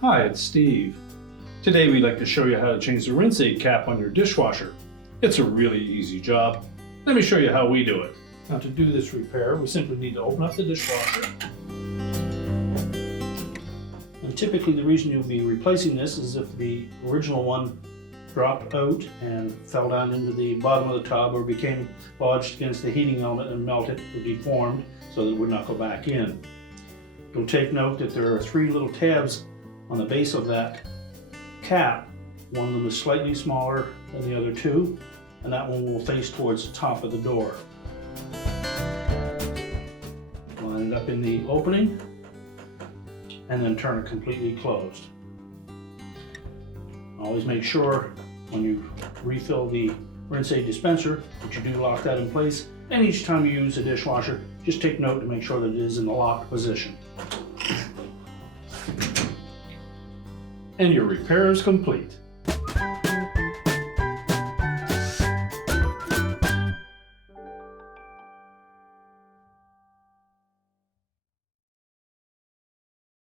Hi, it's Steve. Today we'd like to show you how to change the rinse aid cap on your dishwasher. It's a really easy job. Let me show you how we do it. Now to do this repair, we simply need to open up the dishwasher. And typically the reason you'll be replacing this is if the original one dropped out and fell down into the bottom of the tub or became lodged against the heating element and melted or deformed so that it would not go back in. You'll take note that there are 3 little tabs on the base of that cap. One of them is slightly smaller than the other 2, and that one will face towards the top of the door. Line it up in the opening and then turn it completely closed. Always make sure when you refill the rinse aid dispenser that you do lock that in place, and each time you use the dishwasher, just take note to make sure that it is in the locked position. And your repair is complete.